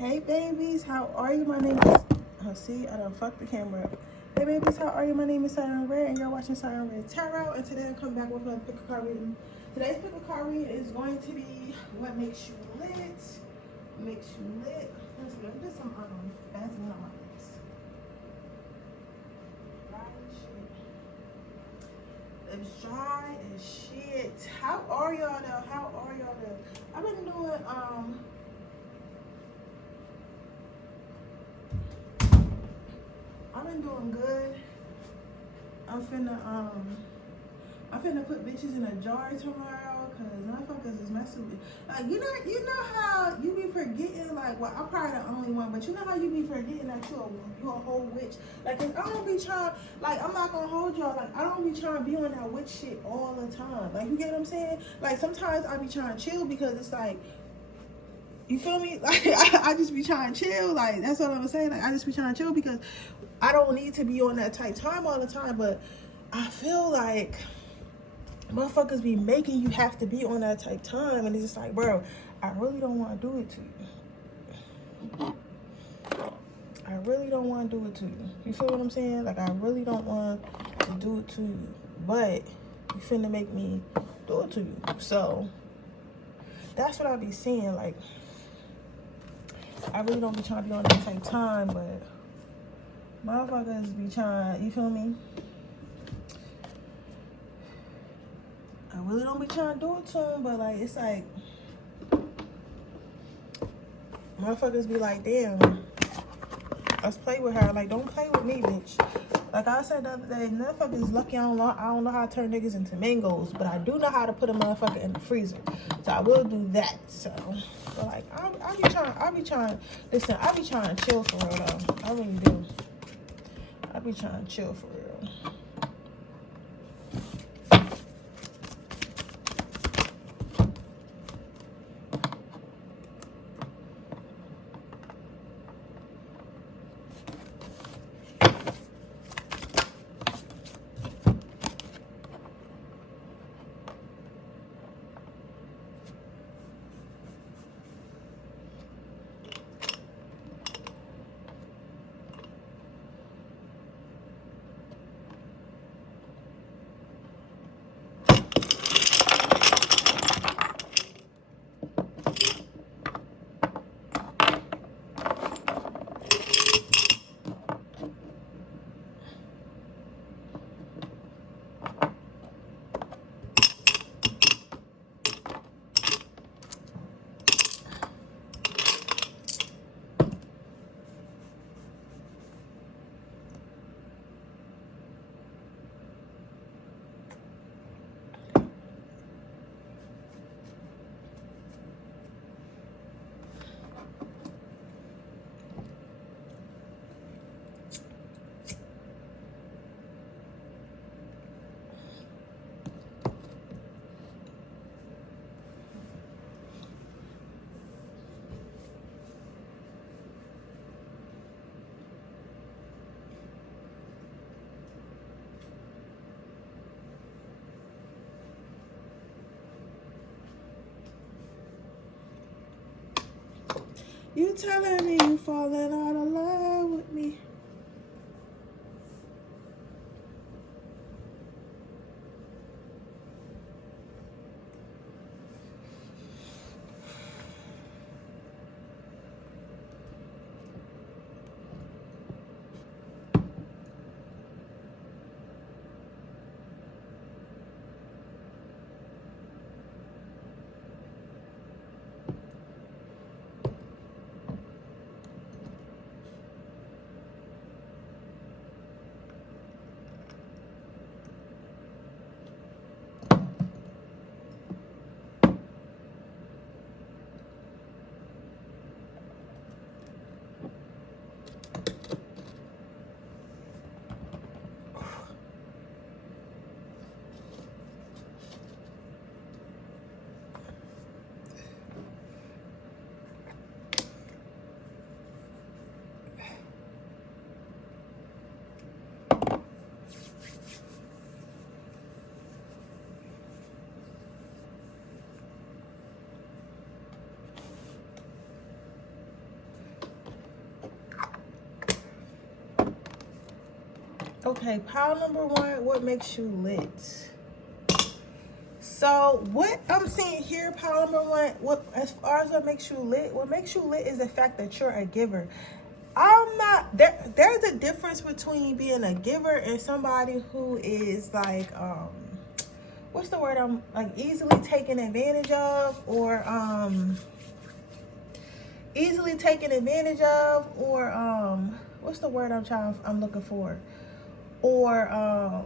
Hey babies, how are you? My name is see, I done fucked the camera up. Hey babies, how are you? My name is Siren and you're watching Siren Tarot, and today I'm coming back with another pick a card reading. Today's pick a card reading is going to be what makes you lit. Makes you lit. Let's go. There's some Vaseline on my lips. Dry as shit. It's dry as shit. How are y'all though? How are y'all though? I've been doing I've been doing good. I'm finna put bitches in a jar tomorrow because motherfuckers is messing with like you know how you be forgetting, like, well, I'm probably the only one, but you know how you be forgetting that you a whole witch. Like, 'cause I don't be trying, like, I'm not gonna hold y'all, like, I don't be trying to be on that witch shit all the time. Like, you get what I'm saying? Like, sometimes I be trying to chill because it's like, you feel me? Like, I just be trying to chill. Like, that's what I'm saying. Like, I just be trying to chill because I don't need to be on that tight time all the time. But I feel like motherfuckers be making you have to be on that type time, and it's just like, bro, I really don't want to do it to you. I really don't want to do it to you. You feel what I'm saying? Like, I really don't want to do it to you, but you finna make me do it to you. So that's what I be saying. Like, I really don't be trying to be on that type time, but motherfuckers be trying, you feel me? I really don't be trying to do it to them, but, like, it's like, motherfuckers be like, damn, let's play with her. Like, don't play with me, bitch. Like I said the other day, motherfuckers lucky I don't know how to turn niggas into mangoes, but I do know how to put a motherfucker in the freezer. So I will do that. So, but like, I be trying, listen, I be trying to chill for real though. I really do. I be trying to chill for real. You telling me you falling out of love with me? Okay, pile number one, what makes you lit? So what I'm seeing here, pile number one, what as far as what makes you lit is the fact that you're a giver. I'm not there. There's a difference between being a giver and somebody who is like what's the word, I'm like easily taken advantage of, or what's the word I'm looking for, or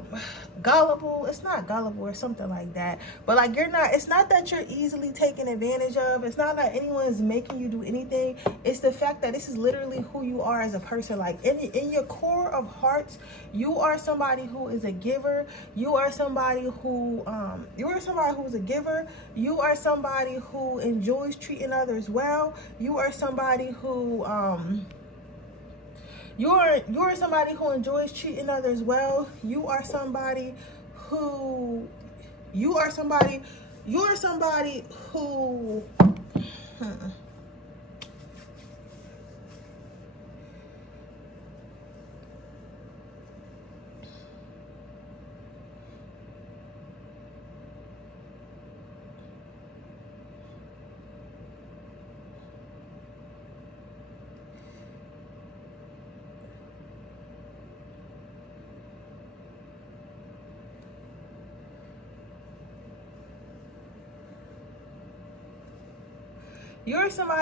gullible. It's not gullible or something like that, but like it's not that you're easily taken advantage of. It's not that anyone's making you do anything. It's the fact that this is literally who you are as a person. Like in your core of hearts, you are somebody who is a giver. You are somebody who's a giver. You are somebody who enjoys treating others well. You are somebody who you're somebody who enjoys treating others well. You are somebody who you're somebody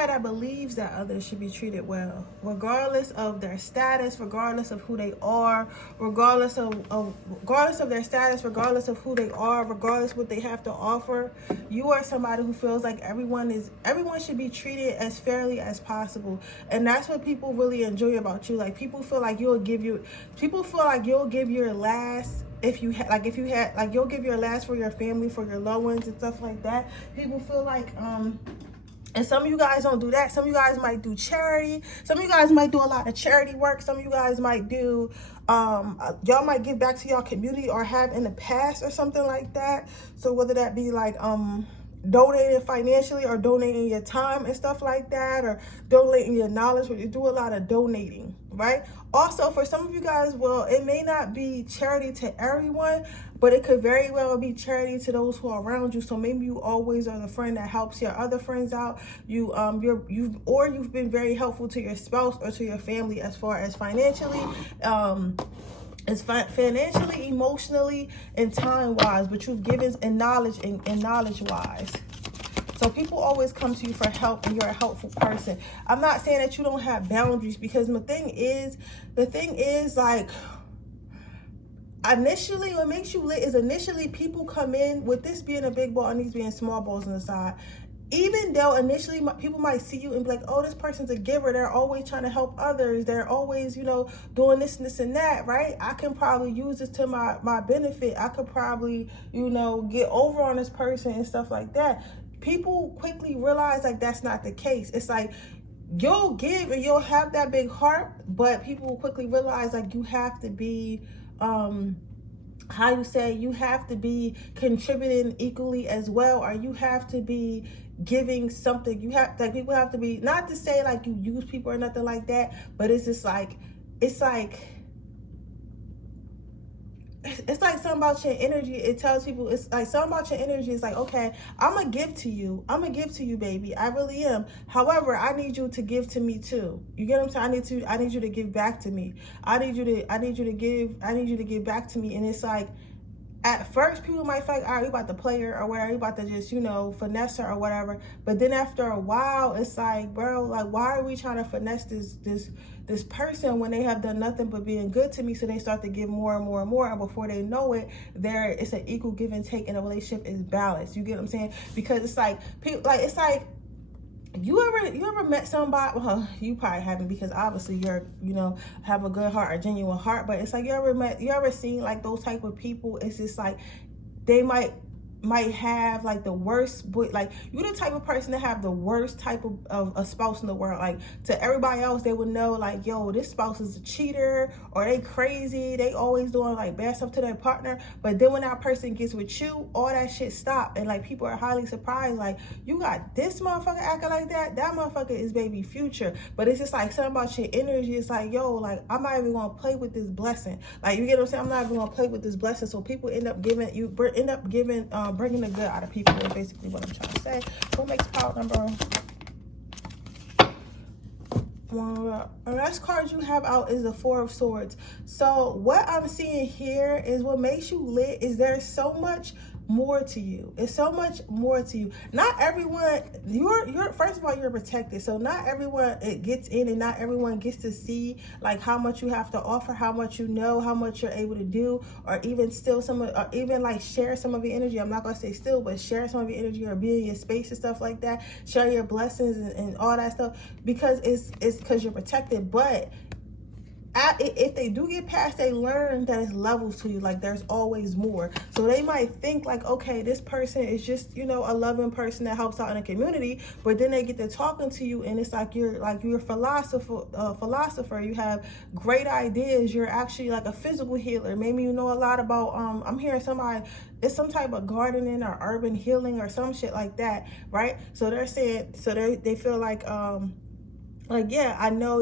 that believes that others should be treated well, regardless of their status, regardless of who they are, regardless of their status, regardless of who they are, regardless what they have to offer. You are somebody who feels like everyone should be treated as fairly as possible, and that's what people really enjoy about you. Like people feel like you'll give your last. If you'll give your last for your family, for your loved ones and stuff like that. People feel like and some of you guys don't do that. Some of you guys might do charity. Some of you guys might do a lot of charity work. Some of you guys might do, y'all might give back to y'all community or have in the past or something like that. So whether that be like donating financially or donating your time and stuff like that, or donating your knowledge, where you do a lot of donating, right? Also, for some of you guys, well, it may not be charity to everyone, but it could very well be charity to those who are around you. So maybe you always are the friend that helps your other friends out. You've been very helpful to your spouse or to your family as far as financially, financially, emotionally, and time wise. But you've given and knowledge wise. So people always come to you for help, and you're a helpful person. I'm not saying that you don't have boundaries, because the thing is like, initially, what makes you lit is initially people come in with this being a big ball and these being small balls on the side. Even though initially people might see you and be like, oh, this person's a giver. They're always trying to help others. They're always, doing this and this and that, right? I can probably use this to my benefit. I could probably, get over on this person and stuff like that. People quickly realize like that's not the case. It's like you'll give and you'll have that big heart, but people will quickly realize like you have to be you have to be contributing equally as well, or you have to be giving something. People have to be, not to say like you use people or nothing like that, but it's just like it's like something about your energy. It tells people, it's like something about your energy. It's like, okay, I'm gonna give to you, baby. I really am. However, I need you to give to me too. You get what I'm saying? I need you to give back to me. I need you to give back to me. And it's like, at first people might feel like, all right, we about to play her or whatever, we about to just, finesse her or whatever. But then after a while, it's like, bro, like, why are we trying to finesse this person when they have done nothing but being good to me? So they start to give more and more and more, and before they know it, it's an equal give and take, and a relationship is balanced. You get what I'm saying? Because it's like people, like, it's like, you ever met somebody? Well, you probably haven't, because obviously you're have a good heart, a genuine heart. But it's like, you ever seen like those type of people? It's just like they might might have like the worst boy, like you're the type of person to have the worst type of a spouse in the world. Like to everybody else, they would know like, yo, this spouse is a cheater, or they crazy, they always doing like bad stuff to their partner. But then when that person gets with you, all that shit stop, and like people are highly surprised, like, you got this motherfucker acting like that motherfucker is baby future. But it's just like something about your energy. It's like, yo, like I'm not even gonna play with this blessing. Like, you get what I'm saying? I'm not even gonna play with this blessing. So people end up giving, bringing the good out of people, is basically what I'm trying to say. What makes power number one? The next card you have out is the Four of Swords. So what I'm seeing here is what makes you lit is there's so much more to you. It's so much more to you. Not everyone, you're first of all, you're protected. So not everyone it gets in, and not everyone gets to see like how much you have to offer, how much you know, how much you're able to do, or even still or even like share some of your energy. I'm not gonna say still, but share some of your energy, or be in your space and stuff like that. Share your blessings and all that stuff, because it's because you're protected. But if they do get past, they learn that it's levels to you. Like there's always more. So they might think like, okay, this person is just, you know, a loving person that helps out in a community. But then they get to talking to you, and it's like you're a philosopher. You have great ideas. You're actually like a physical healer. Maybe you know a lot about I'm hearing somebody, it's some type of gardening or urban healing or some shit like that, right? So they're saying, so they feel like yeah, I know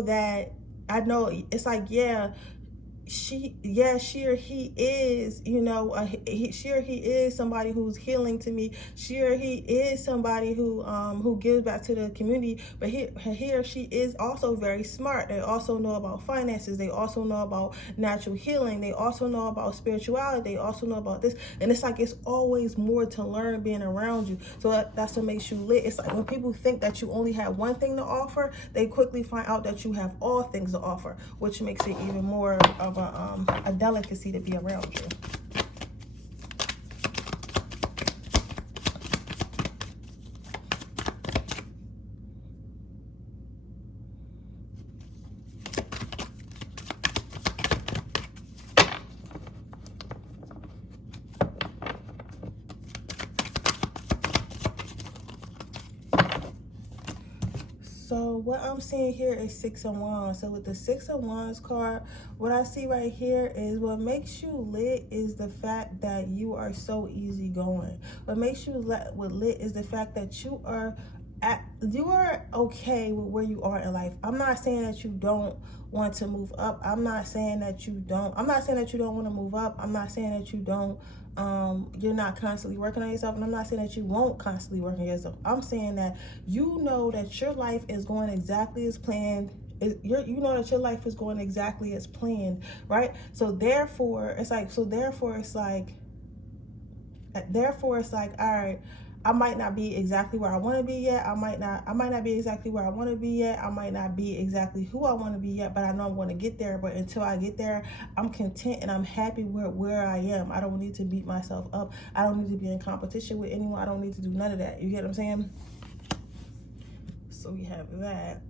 it's like, yeah, she or he is, you know, she or he is somebody who's healing to me. She or he is somebody who gives back to the community. But he or she is also very smart. They also know about finances. They also know about natural healing. They also know about spirituality. They also know about this. And it's like it's always more to learn being around you. So that's what makes you lit. It's like when people think that you only have one thing to offer, they quickly find out that you have all things to offer, which makes it even more of a delicacy to be around you. So what I'm seeing here is Six of Wands. So with the Six of Wands card, what I see right here is what makes you lit is the fact that you are so easygoing. What makes you lit is the fact that you are okay with where you are in life. I'm not saying that you don't want to move up. I'm not saying that you don't want to move up. I'm not saying that you don't you're not constantly working on yourself, and I'm not saying that you won't constantly work on yourself. I'm saying that you know that your life is going exactly as planned. You know that your life is going exactly as planned, right? So therefore it's like all right, I might not be exactly where I want to be yet. I might not be exactly where I want to be yet. I might not be exactly who I want to be yet, but I know I'm going to get there. But until I get there, I'm content and I'm happy where I am. I don't need to beat myself up. I don't need to be in competition with anyone. I don't need to do none of that. You get what I'm saying? So we have that.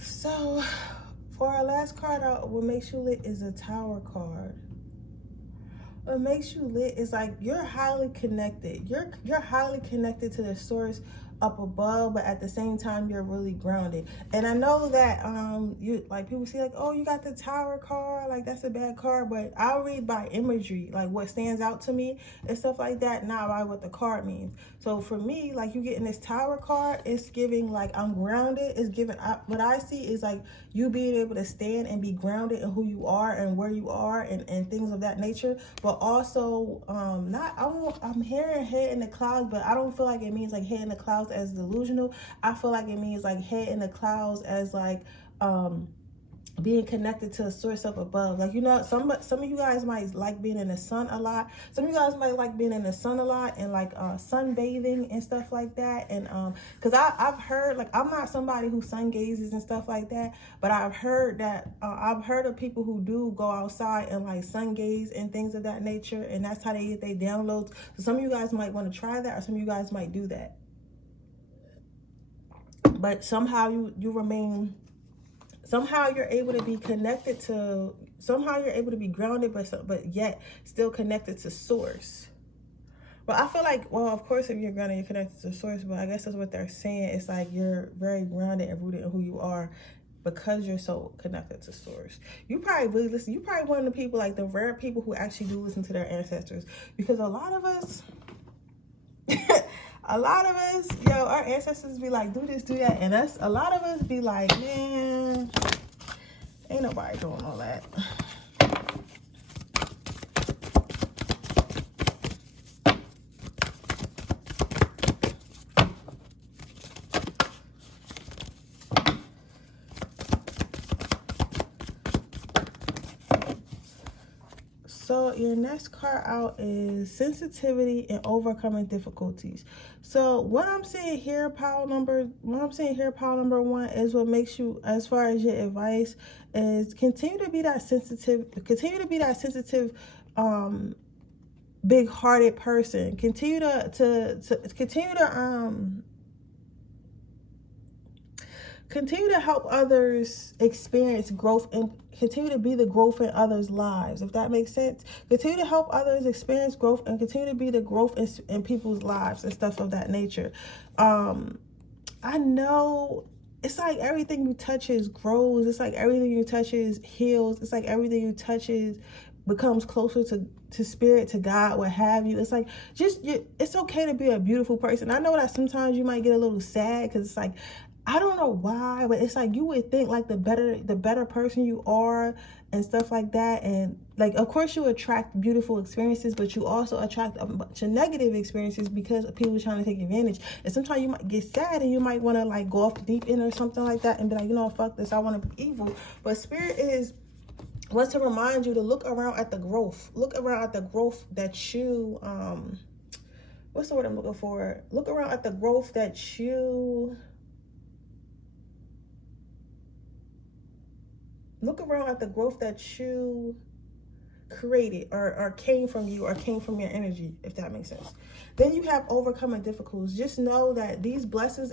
So for our last card out, what makes you lit is a Tower card. What makes you lit is like you're highly connected. You're highly connected to the source up above, but at the same time you're really grounded. And I know that you like people say like, oh, you got the Tower card, like that's a bad card, but I'll read by imagery, like what stands out to me and stuff like that, not by what the card means. So for me, like you getting this Tower card, it's giving like I'm grounded. It's giving what I see is like you being able to stand and be grounded in who you are and where you are and things of that nature. But also I'm hearing head in the clouds, but I don't feel like it means like head in the clouds clouds as delusional. I feel like it means like head in the clouds as like being connected to a source up above. Like, you know, some of you guys might like being in the sun a lot. Some of you guys might like being in the sun a lot and like sunbathing and stuff like that. And because I've heard, like, I'm not somebody who sun gazes and stuff like that, but I've heard that I've heard of people who do go outside and like sun gaze and things of that nature, and that's how they get their downloads. So some of you guys might want to try that, or some of you guys might do that. But somehow you remain, somehow you're able to be connected to, somehow you're able to be grounded, but yet still connected to source. But I feel like, well, of course, if you're grounded, you're connected to source, but I guess that's what they're saying. It's like you're very grounded and rooted in who you are because you're so connected to source. You probably really listen. You probably one of the people, like the rare people who actually do listen to their ancestors, because a lot of us, yo, our ancestors be like, do this, do that. And a lot of us be like, man, ain't nobody doing all that. So your next card out is sensitivity and overcoming difficulties. So what I'm saying here, pile number one is what makes you, as far as your advice, is continue to be that sensitive, big-hearted person. Continue to help others experience growth and continue to be the growth in others' lives, if that makes sense. Continue to help others experience growth and continue to be the growth in people's lives and stuff of that nature. I know it's like everything you touches grows. It's like everything you touches heals. It's like everything you touches becomes closer to spirit, to God, what have you. It's like, it's okay to be a beautiful person. I know that sometimes you might get a little sad because it's like, I don't know why, but it's like you would think like the better person you are and stuff like that. And like, of course you attract beautiful experiences, but you also attract a bunch of negative experiences because of people trying to take advantage. And sometimes you might get sad and you might want to like go off the deep end or something like that and be like, you know, fuck this, I want to be evil. But spirit wants to remind you to look around at the growth. Look around at the growth that you, what's the word I'm looking for? Look around at the growth that you, created or came from you or came from your energy, if that makes sense. Then you have overcoming difficulties. Just know that these blessings,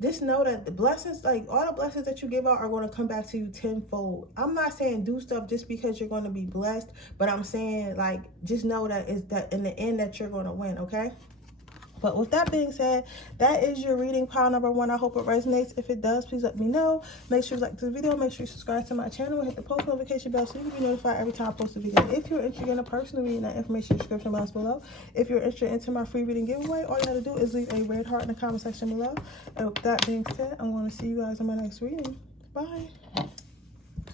just know that the blessings, like all the blessings that you give out are going to come back to you tenfold. I'm not saying do stuff just because you're going to be blessed, but I'm saying like, just know that it's that in the end that you're going to win, okay? But with that being said, that is your reading, pile number one. I hope it resonates. If it does, please let me know. Make sure you like this video. Make sure you subscribe to my channel and hit the post notification bell so you can be notified every time I post a video. If you're interested in a personal reading, that information in the description box below. If you're interested into my free reading giveaway, all you have to do is leave a red heart in the comment section below. And with that being said, I'm going to see you guys in my next reading. Bye.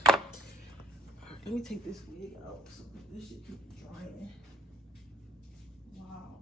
Let me take this wig out so this shit keep drying. Wow.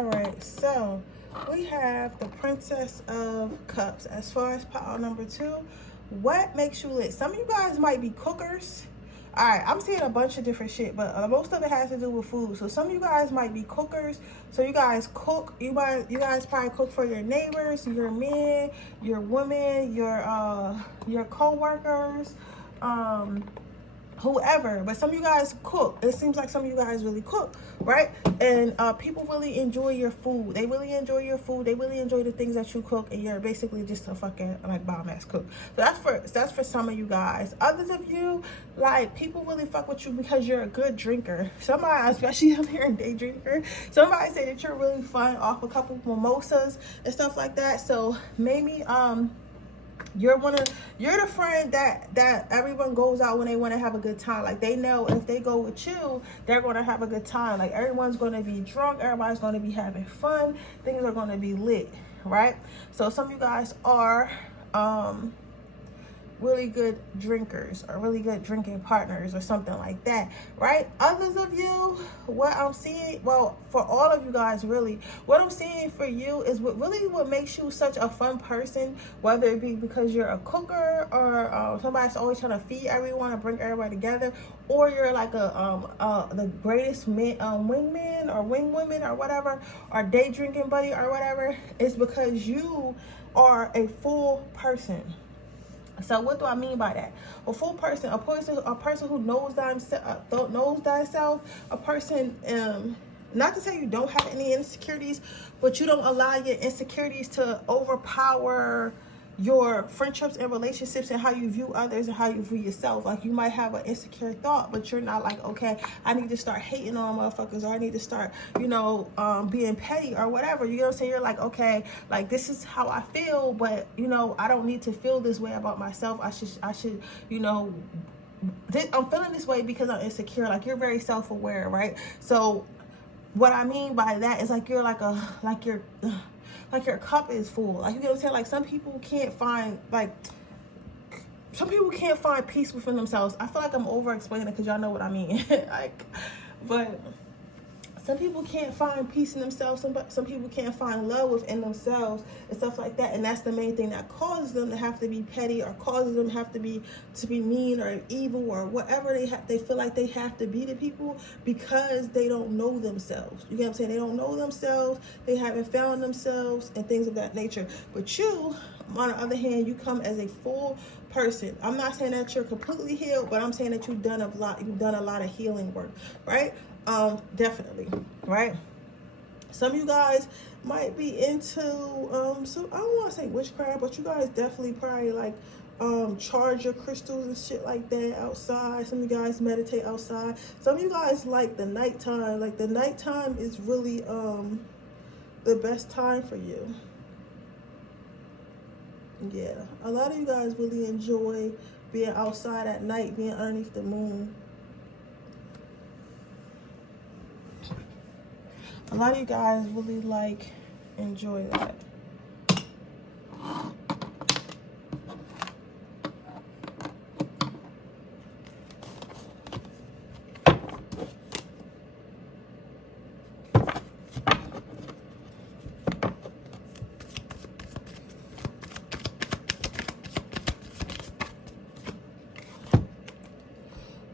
All right, so we have the Princess of Cups. As far as pile number 2, what makes you lit? Some of you guys might be cookers. All right, I'm seeing a bunch of different shit, but most of it has to do with food. So some of you guys might be cookers. So you guys cook. You guys probably cook for your neighbors, your men, your women, your co-workers, whoever. But some of you guys cook. It seems like some of you guys really cook, right? And people really enjoy your food. They really enjoy your food. They really enjoy the things that you cook, and you're basically just a fucking like bomb ass cook. So that's for some of you guys. Others of you, like, people really fuck with you because you're a good drinker. Somebody, especially I'm hearing day drinker, somebody say that you're really fun off a couple mimosas and stuff like that. So maybe you're the friend that everyone goes out when they want to have a good time. Like, they know if they go with you, they're going to have a good time. Like, everyone's going to be drunk, everybody's going to be having fun, things are going to be lit, right? So some of you guys are really good drinkers or really good drinking partners or something like that, right? Others of you, what I'm seeing, well, for all of you guys, really, what I'm seeing for you is what makes you such a fun person, whether it be because you're a cooker or somebody's always trying to feed everyone and bring everybody together, or you're like the greatest wingman or wingwoman or whatever, or day drinking buddy or whatever. It's because you are a full person. So what do I mean by that? A full person, a person who knows thyself, a person, not to say you don't have any insecurities, but you don't allow your insecurities to overpower your friendships and relationships and how you view others and how you view yourself. Like, you might have an insecure thought, but you're not like, okay, I need to start hating on motherfuckers, or I need to start, being petty or whatever. You know what I'm saying? You're like, okay, like, this is how I feel, but I don't need to feel this way about myself. I should, I'm feeling this way because I'm insecure. Like, you're very self-aware, right? So what I mean by that is like, you're like your cup is full. Like, you know what I'm saying? Like, some people can't find peace within themselves. I feel like I'm over explaining it because y'all know what I mean. But some people can't find peace in themselves. Some people can't find love within themselves and stuff like that. And that's the main thing that causes them to have to be petty, or causes them to be mean or evil or whatever they feel like they have to be to people, because they don't know themselves. You get what I'm saying? They don't know themselves. They haven't found themselves and things of that nature. But you, on the other hand, you come as a full person. I'm not saying that you're completely healed, but I'm saying that you've done a lot of healing work, right? Definitely, right? Some of you guys might be into so I don't want to say witchcraft, but you guys definitely probably like charge your crystals and shit like that outside. Some of you guys meditate outside. Some of you guys like the nighttime. Like, the nighttime is really the best time for you. Yeah, a lot of you guys really enjoy being outside at night, being underneath the moon. A lot of you guys really enjoy that.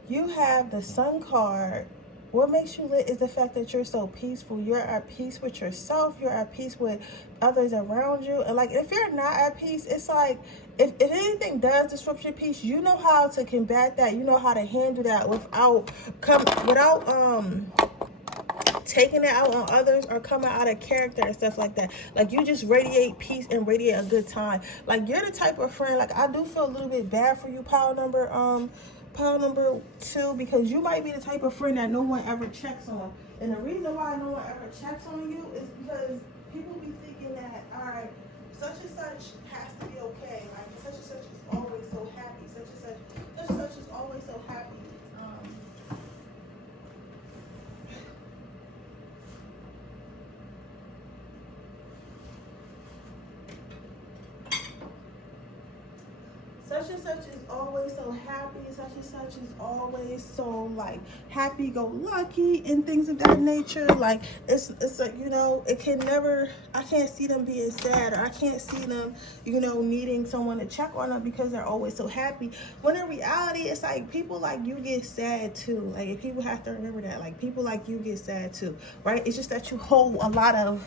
You have the Sun card. What makes you lit is the fact that you're so peaceful. You're at peace with yourself. You're at peace with others around you. And like, if you're not at peace, it's like, if anything does disrupt your peace, you know how to combat that. You know how to handle that without taking it out on others or coming out of character and stuff like that. Like, you just radiate peace and radiate a good time. Like, you're the type of friend, like, I do feel a little bit bad for you, pile number 2, because you might be the type of friend that no one ever checks on. And the reason why no one ever checks on you is because people be thinking that, all right, such and such has to be okay. Like, such and such is always so happy. Such and such is always so happy. Such such and such is always so happy, such and such is always so like happy-go-lucky and things of that nature. Like it's like, you know, it can never, I can't see them being sad, or I can't see them, you know, needing someone to check on them because they're always so happy. When in reality, it's like people like you get sad too. Like, if people have to remember that, like people like you get sad too, right? It's just that you hold a lot of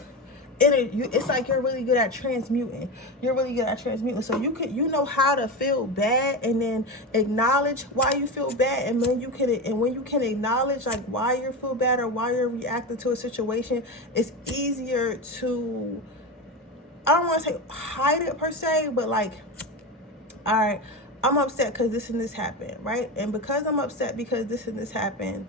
it's like you're really good at transmuting. You're really good at transmuting. So you know how to feel bad and then acknowledge why you feel bad, and when you can acknowledge like why you feel bad or why you're reacting to a situation, it's easier to, I don't want to say hide it per se, but like, all right, I'm upset because this and this happened, right? And because I'm upset because this and this happened,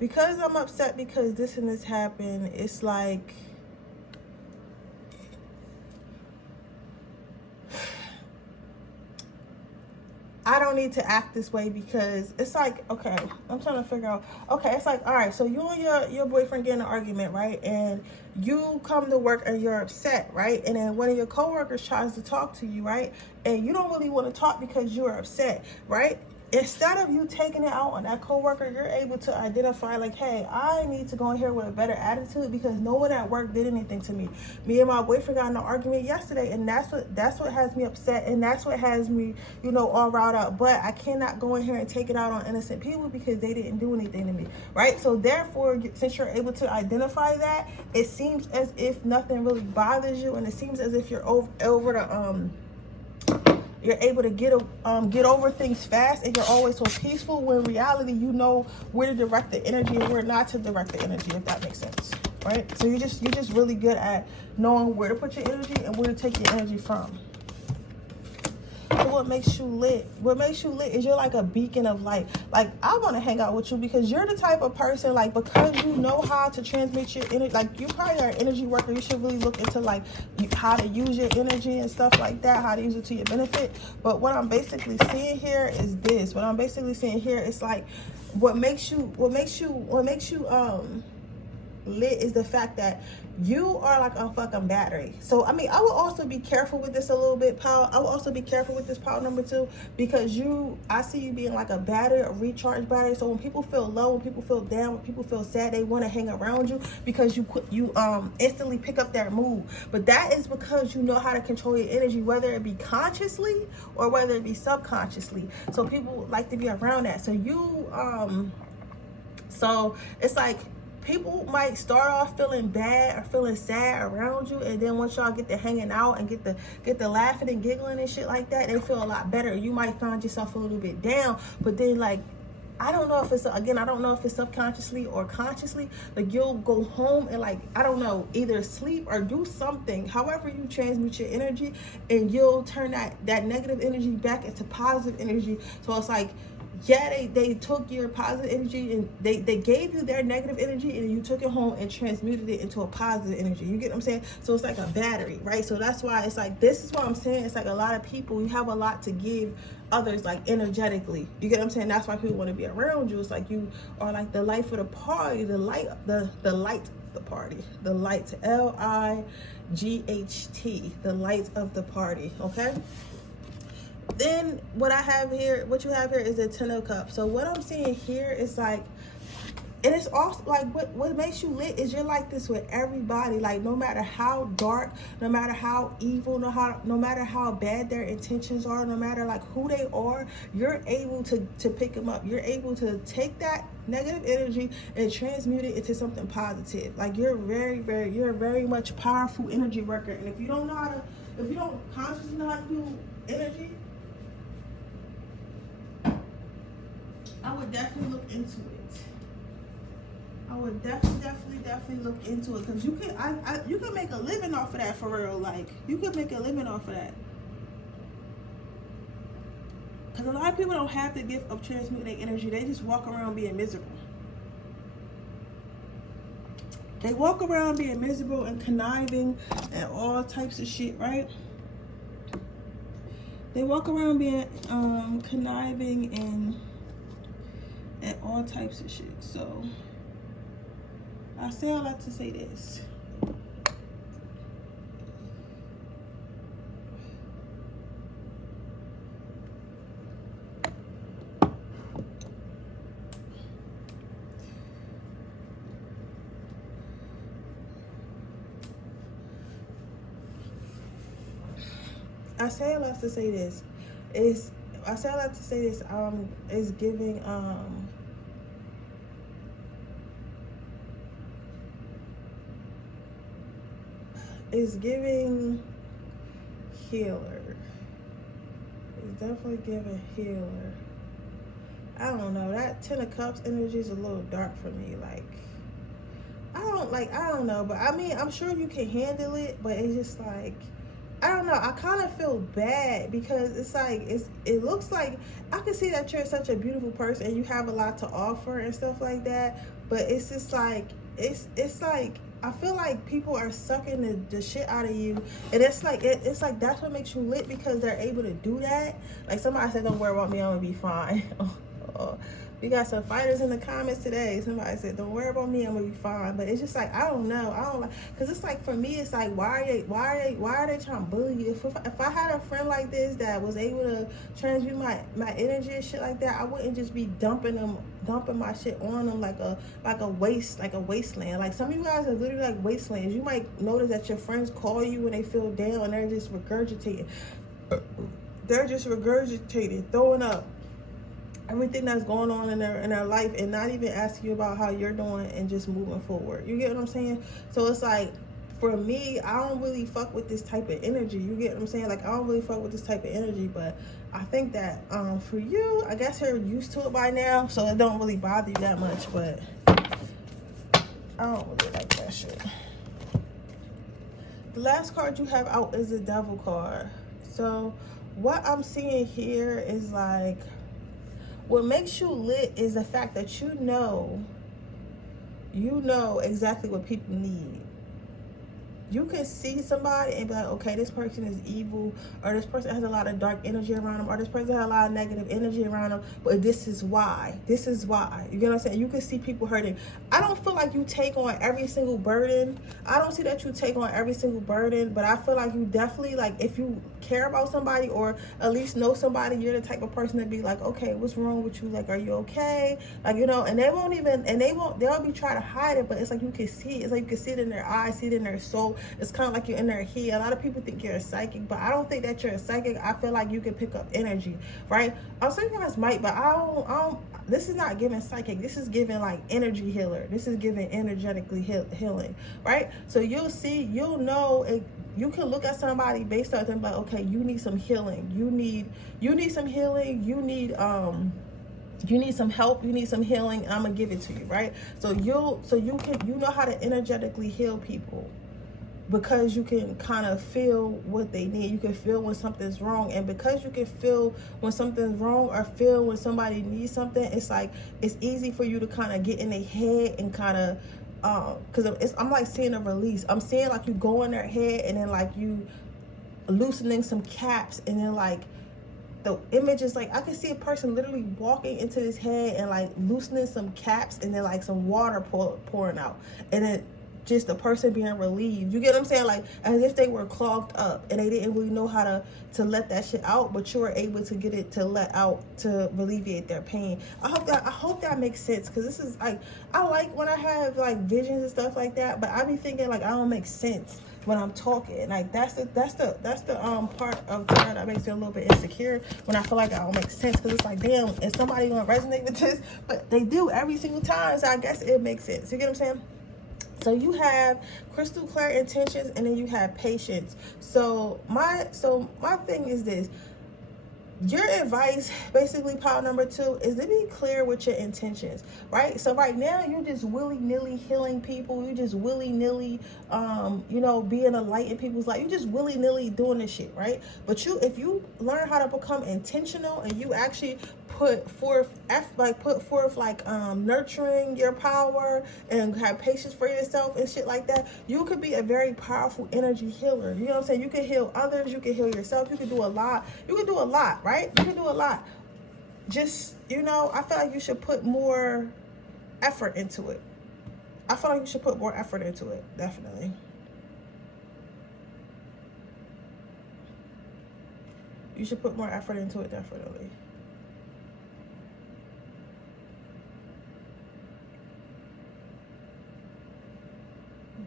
because I'm upset because this and this happened, it's like, I don't need to act this way, because it's like, okay, I'm trying to figure out, okay, it's like, all right, so you and your boyfriend get in an argument, right? And you come to work and you're upset, right? And then one of your coworkers tries to talk to you, right? And you don't really want to talk because you're upset, right? Instead of you taking it out on that coworker, you're able to identify like, hey, I need to go in here with a better attitude because no one at work did anything to me. Me and my boyfriend got in an argument yesterday, and that's what has me upset, and that's what has me, you know, all riled up. But I cannot go in here and take it out on innocent people because they didn't do anything to me, right? So therefore, since you're able to identify that, it seems as if nothing really bothers you, and it seems as if you're over the you're able to get over things fast, and you're always so peaceful, when in reality you know where to direct the energy and where not to direct the energy, if that makes sense, right? So you're just really good at knowing where to put your energy and where to take your energy from. So what makes you lit? What makes you lit is you're like a beacon of light. Like, I want to hang out with you because you're the type of person, like, because you know how to transmit your energy. Like, you probably are an energy worker. You should really look into like how to use your energy and stuff like that, how to use it to your benefit. But what I'm basically seeing here is this. What I'm basically seeing here is like, what makes you lit is the fact that you are like a fucking battery. So I mean, I will also be careful with this a little bit, Paul. I will also be careful with this, Paul number 2, because I see you being like a battery, a recharge battery. So when people feel low, when people feel down, when people feel sad, they want to hang around you because you instantly pick up their mood. But that is because you know how to control your energy, whether it be consciously or whether it be subconsciously. So people like to be around that. So so it's like, people might start off feeling bad or feeling sad around you, and then once y'all get to hanging out and get the laughing and giggling and shit like that, they feel a lot better. You might find yourself a little bit down, but then like, I don't know if it's subconsciously or consciously, like you'll go home and like, I don't know, either sleep or do something, however you transmute your energy, and you'll turn that negative energy back into positive energy. So it's like, yeah, they took your positive energy and they gave you their negative energy, and you took it home and transmuted it into a positive energy. You get what I'm saying? So it's like a battery, right? So that's why it's like, this is what I'm saying. It's like a lot of people, you have a lot to give others, like energetically. You get what I'm saying? That's why people want to be around you. It's like you are like the life of the party, the light of the party, the light, LIGHT, the light of the party. Okay. Then what you have here is the 10 of Cups. So what I'm seeing here is like, and it's also like, what makes you lit is you're like this with everybody. Like, no matter how dark, no matter how evil, no matter how bad their intentions are, no matter like who they are, you're able to pick them up. You're able to take that negative energy and transmute it into something positive. Like, you're a very much powerful energy worker. And if you don't consciously know how to do energy, I would definitely look into it. I would definitely look into it, because you can make a living off of that, for real. Like, you could make a living off of that. Because a lot of people don't have the gift of transmuting their energy. They just walk around being miserable. They walk around being miserable and conniving and all types of shit, right? They walk around being conniving and all types of shit. So I say all that to say this. I say a lot to say this. Is giving is giving healer. It's definitely giving healer. I don't know. That 10 of Cups energy is a little dark for me. Like, I don't know. But I mean, I'm sure you can handle it. But it's just like, I don't know. I kind of feel bad because it's like, it looks like, I can see that you're such a beautiful person and you have a lot to offer and stuff like that. But it's just like, it's like, I feel like people are sucking the shit out of you, and it's like that's what makes you lit, because they're able to do that. Like somebody said, "Don't worry about me, I'm gonna be fine." We got some fighters in the comments today. Somebody said, "Don't worry about me, I'm gonna be fine." But it's just like, I don't know. I don't like, because it's like, for me, it's like, why are they trying to bully you? If I had a friend like this that was able to transmute my energy and shit like that, I wouldn't just be dumping my shit on them like a wasteland. Like, some of you guys are literally like wastelands. You might notice that your friends call you when they feel down and they're just regurgitating. Throwing up everything that's going on in their life, and not even asking you about how you're doing, and just moving forward. You get what I'm saying? So it's like, for me, I don't really fuck with this type of energy. You get what I'm saying? Like, I don't really fuck with this type of energy. But I think that for you, I guess you're used to it by now, so it don't really bother you that much. But I don't really like that shit. The last card you have out is the Devil card. So what I'm seeing here is like, what makes you lit is the fact that you know exactly what people need. You can see somebody and be like, okay, this person is evil, or this person has a lot of dark energy around them, or this person has a lot of negative energy around them, but this is why. You get what I'm saying? You can see people hurting. I don't feel like you take on every single burden. I don't see that you take on every single burden, but I feel like you definitely, like, if you care about somebody, or at least know somebody, you're the type of person to be like, okay, what's wrong with you? Like, are you okay? Like, you know, and they'll be trying to hide it, but it's like, you can see it. It's like, you can see it in their eyes, see it in their soul. It's kind of like you're in their head. A lot of people think you're a psychic, but I don't think that you're a psychic. I feel like you can pick up energy, right? Some of you guys might, but I don't. This is not giving psychic. This is giving like energy healer. This is giving energetically healing, right? So you'll know. You can look at somebody based on them, like, okay, you need some healing. You need some healing. You need some help, you need some healing, and I'm gonna give it to you, right? So you know how to energetically heal people, because you can kind of feel what they need. You can feel when something's wrong, and because you can feel when something's wrong, or feel when somebody needs something, it's like, it's easy for you to kind of get in their head and kind of because I'm like seeing a release. I'm seeing like you go in their head, and then like you loosening some caps, and then like the image is like, I can see a person literally walking into his head and like loosening some caps, and then like some water pouring out, and then just the person being relieved. You get what I'm saying? Like, as if they were clogged up and they didn't really know how to let that shit out, but you were able to get it to let out, to alleviate their pain. I hope that makes sense, because this is like, I like when I have like visions and stuff like that, but I be thinking like, I don't make sense when I'm talking. Like, that's the part of tarot that makes me a little bit insecure, when I feel like I don't make sense, because it's like, damn, is somebody gonna resonate with this? But they do every single time, so I guess it makes sense. You get what I'm saying? So you have crystal clear intentions, and then you have patience. So my thing is this. Your advice, basically, pile number 2, is to be clear with your intentions, right? So right now, you're just willy-nilly healing people. You're just willy-nilly, being a light in people's life. You're just willy-nilly doing this shit, right? But if you learn how to become intentional, and you actually put forth nurturing your power, and have patience for yourself and shit like that, you could be a very powerful energy healer. You know what I'm saying? You can heal others, you can heal yourself, you can do a lot, right? You can do a lot. Just, I feel like you should put more effort into it. I feel like you should put more effort into it, definitely. You should put more effort into it, definitely.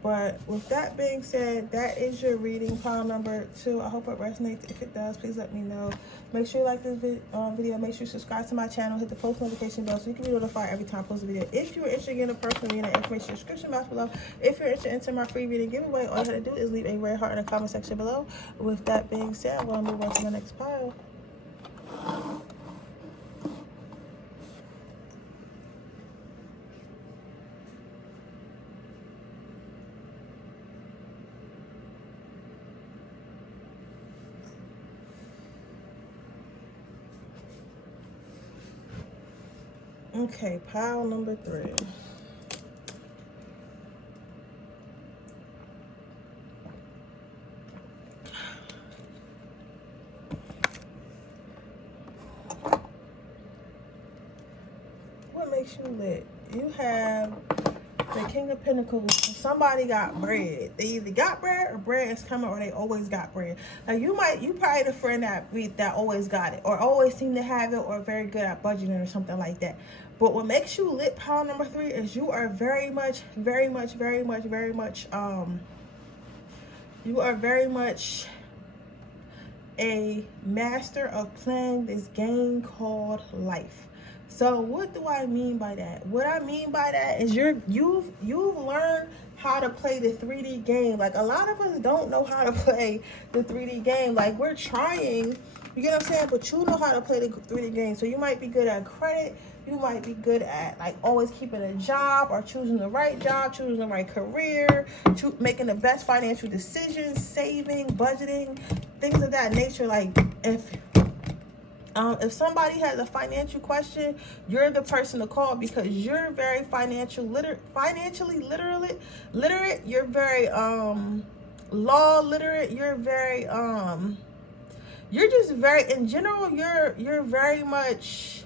But with that being said, that is your reading, pile number 2. I hope it resonates. If it does, please let me know. Make sure you like this video. Make sure you subscribe to my channel. Hit the post notification bell so you can be notified every time I post a video. If you're interested in a personal reading, information in the description box below. If you're interested in my free reading giveaway, all you have to do is leave a red heart in the comment section below. With that being said, I'm going to move on to my next pile. Okay, pile number 3. What makes you lit? You have the King of Pentacles. Somebody got bread. They either got bread or bread is coming, or they always got bread. Now you probably the friend that always got it, or always seem to have it, or very good at budgeting or something like that. But what makes you lit, pile number 3, is you are very much you are very much a master of playing this game called life. So what do I mean by that? What I mean by that is you've learned how to play the 3D game. Like, a lot of us don't know how to play the 3D game. Like, we're trying, you get what I'm saying? But you know how to play the 3D game. So you might be good at credit. You might be good at, like, always keeping a job, or choosing the right job, choosing the right career, making the best financial decisions, saving, budgeting, things of that nature. Like, if somebody has a financial question, you're the person to call, because you're very financially literate. You're very law literate. You're very you're just very, in general, you're very much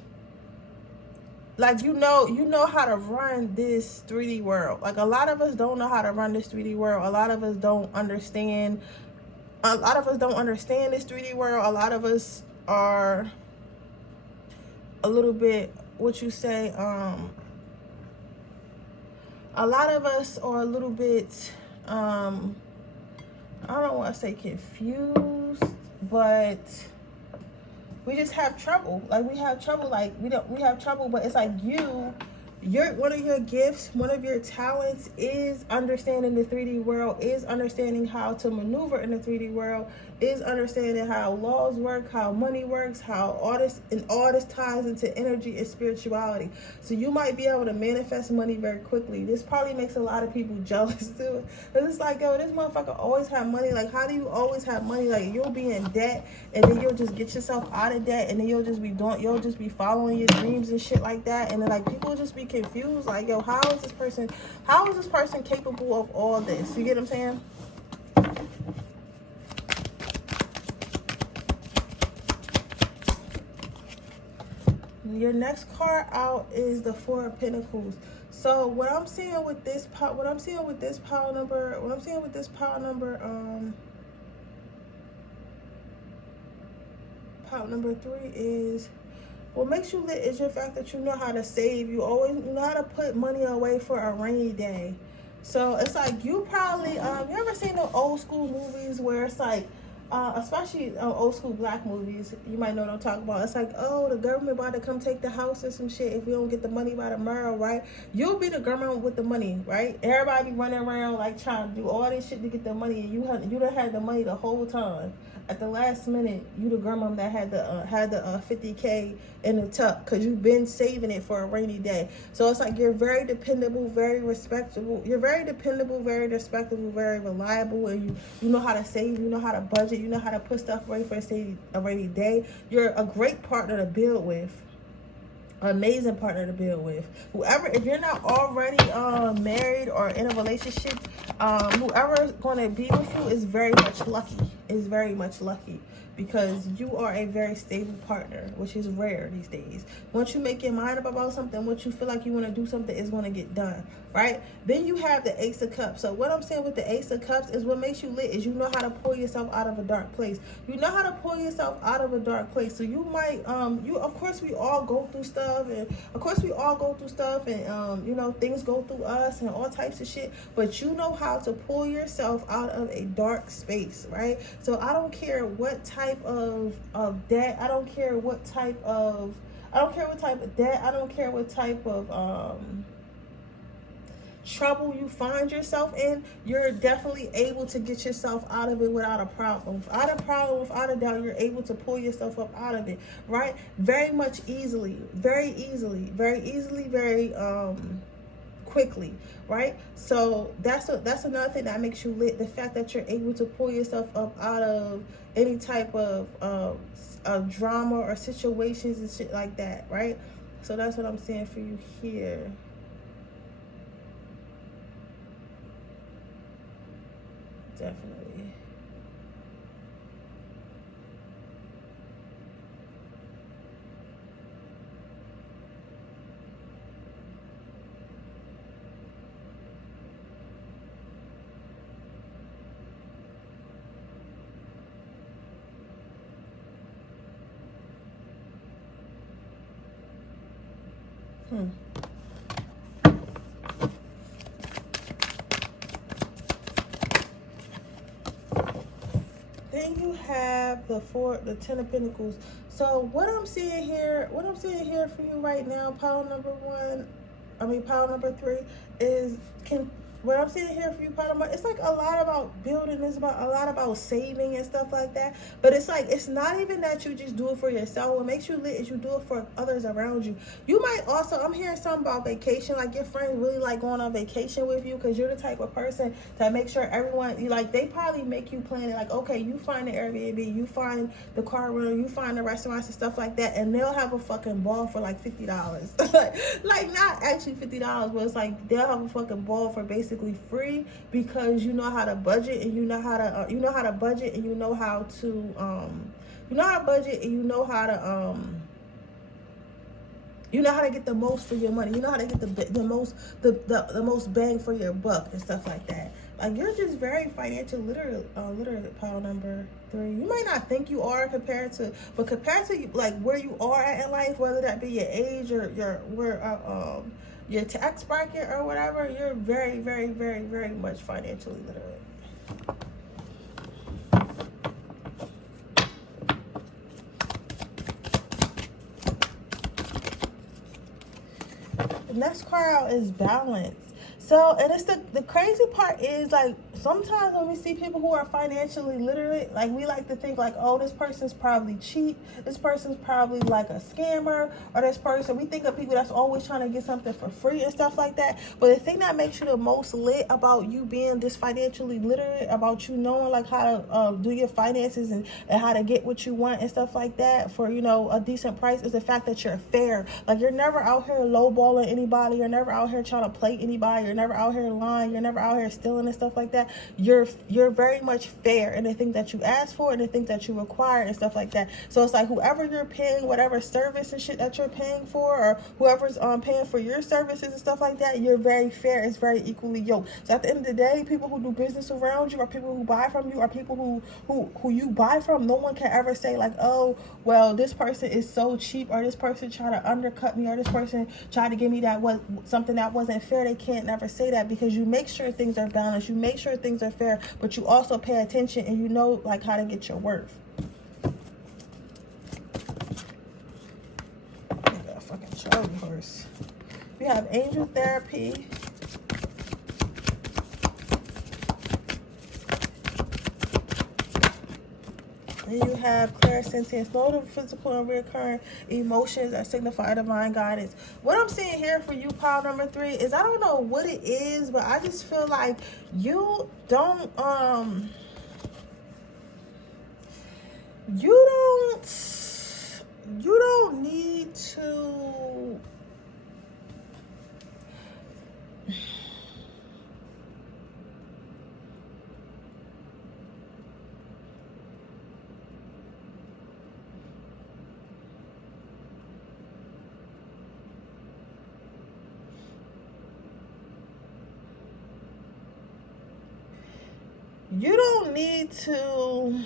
like, you know how to run this 3D world. Like, a lot of us don't know how to run this 3D world. A lot of us don't understand this 3D world. A lot of us are a little bit, what you say, a lot of us are a little bit, I don't want to say confused, but we just have trouble. Like, we have trouble, but it's like one of your gifts, one of your talents is understanding the 3D world, is understanding how to maneuver in the 3D world, is understanding how laws work, how money works, how all this ties into energy and spirituality. So you might be able to manifest money very quickly. This probably makes a lot of people jealous too. Because it's like, yo, this motherfucker always have money. Like, how do you always have money? Like, you'll be in debt, and then you'll just get yourself out of debt, and then you'll just be following your dreams and shit like that. And then, like, people just be confused. Like, yo, how is this person capable of all this? You get what I'm saying? Your next card out is the 4 of Pentacles. So what I'm seeing with this pile number, pile number 3 is, what makes you lit is your fact that you know how to save. You know how to put money away for a rainy day. So it's like, you probably you ever seen the old school movies where it's like, especially old school black movies, you might know what I'm talking about. It's like, oh, the government about to come take the house or some shit if we don't get the money by tomorrow, right? You'll be the government with the money, right? Everybody be running around like trying to do all this shit to get the money, and you done had the money the whole time. At the last minute, you the grandma that had the 50K in the tuck, because you've been saving it for a rainy day. So it's like, you're very dependable, very respectable. You're very dependable, very respectable, very reliable, and you know how to save, you know how to budget, you know how to put stuff away for a rainy day. You're a great partner to build with. Amazing partner to build with. Whoever, if you're not already married or in a relationship, whoever is going to be with you is very much lucky. because you are a very stable partner, which is rare these days. Once you make your mind up about something, once you feel like you want to do something, it's going to get done, right? Then you have the Ace of Cups. So what I'm saying with the Ace of Cups is what makes you lit is you know how to pull yourself out of a dark place. You know how to pull yourself out of a dark place. So you might, of course we all go through stuff, and you know, things go through us and all types of shit, but you know how to pull yourself out of a dark space, right? So I don't care what type of debt, I don't care what type of debt, I don't care what type of trouble you find yourself in, you're definitely able to get yourself out of it without a problem. Without a doubt, you're able to pull yourself up out of it, right? Very easily, very quickly, right? So that's another thing that makes you lit, the fact that you're able to pull yourself up out of any type of drama or situations and shit like that, right? So that's what I'm saying for you here. Definitely. Then you have the 10 of Pentacles. So what I'm seeing here for you right now, pile number 3 is what I'm seeing here for you, pile number, it's like a lot about building, it's about a lot about saving and stuff like that. But it's like, it's not even that you just do it for yourself. What makes you lit is you do it for others around you. You might also, I'm hearing something about vacation, like your friends really like going on vacation with you, because you're the type of person that make sure everyone, they probably make you plan it, like, okay, you find the Airbnb, you find the car rental, you find the restaurants and stuff like that, and they'll have a fucking ball for like $50. like not actually $50, but it's like they'll have a fucking ball for basically free, because you know how to budget, and you know how to you know how to budget, and you know how to budget, and you know how to get the most for your money. You know how to get the most bang for your buck and stuff like that. Like, you're just very financial literate, pile number 3. You might not think you are compared to like where you are at in life, whether that be your age or your tax bracket or whatever, you're very much financially literate. The next card out is balance. So, and it's the crazy part is, like, sometimes when we see people who are financially literate, like, we like to think like, oh, this person's probably cheap, this person's probably like a scammer, or this person, we think of people that's always trying to get something for free and stuff like that. But the thing that makes you the most lit about you being this financially literate, about you knowing like how to do your finances and how to get what you want and stuff like that for, you know, a decent price, is the fact that you're fair. Like, you're never out here lowballing anybody, you're never out here trying to play anybody, you're never out here lying, you're never out here stealing and stuff like that. You're very much fair in the things that you ask for and the things that you require and stuff like that. So it's like, whoever you're paying, whatever service and shit that you're paying for, or whoever's paying for your services and stuff like that, you're very fair. It's very equally yoked. So at the end of the day, people who do business around you, or people who buy from you, or people who you buy from, no one can ever say like, oh, well, this person is so cheap, or this person tried to undercut me, or this person tried to give me something that wasn't fair. They can't never say that, because you make sure things are balanced, you make sure things are fair, but you also pay attention, and you know like how to get your worth. I got a fucking Charlie horse. We have angel therapy. Then you have clairsentience, know the physical and recurring emotions that signify divine guidance. What I'm seeing here for you, pile number 3, is, I don't know what it is, but I just feel like you don't need to you don't need to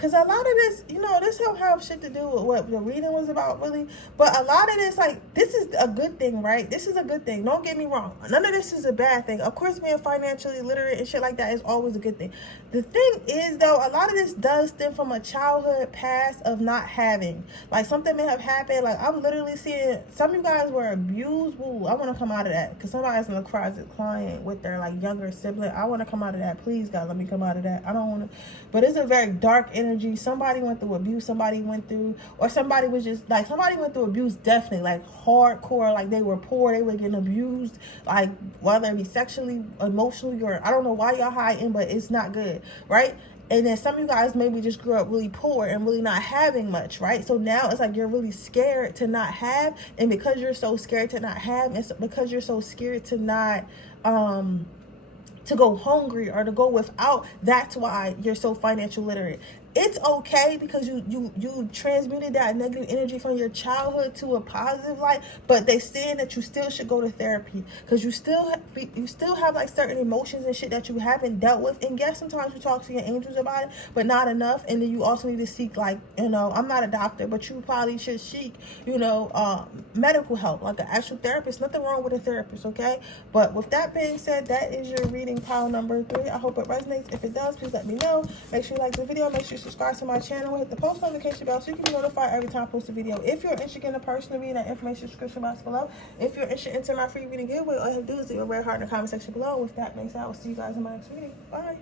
because a lot of this, this don't have shit to do with what the reading was about, really. But a lot of this, like, this is a good thing, right? This is a good thing. Don't get me wrong. None of this is a bad thing. Of course, being financially literate and shit like that is always a good thing. The thing is, though, a lot of this does stem from a childhood past of not having. Like, something may have happened. Like, I'm literally seeing some of you guys were abused. Woo, I want to come out of that. Because somebody's in the closet crying with their, like, younger sibling. I want to come out of that. Please, God, let me come out of that. I don't want to. But it's a very dark energy. Somebody went through abuse. Somebody went through, or somebody was just, like, somebody went through abuse, definitely. Like, hardcore. Like, they were poor. They were getting abused. Like, whether it be sexually, emotionally, or I don't know why y'all hiding, but it's not good. Right? And then some of you guys maybe just grew up really poor and really not having much, right? So now it's like you're really scared to not have, and because you're so scared to not have, and because you're so scared to not to go hungry or to go without, that's why you're so financial literate. It's okay because you transmuted that negative energy from your childhood to a positive light, but they saying that you still should go to therapy because you still have like certain emotions and shit that you haven't dealt with. And yes, sometimes you talk to your angels about it, but not enough. And then you also need to seek, like, I'm not a doctor, but you probably should seek, medical help, like an actual therapist. Nothing wrong with a therapist, okay? But with that being said, that is your reading pile number 3. I hope it resonates. If it does, please let me know. Make sure you like the video. Make sure you subscribe to my channel, hit the post notification bell so you can be notified every time I post a video. If you're interested in a personal reading, that information description box below. If you're interested in my free reading giveaway, all you have to do is leave a red heart in the comment section below. With that being said, I will see you guys in my next reading. Bye.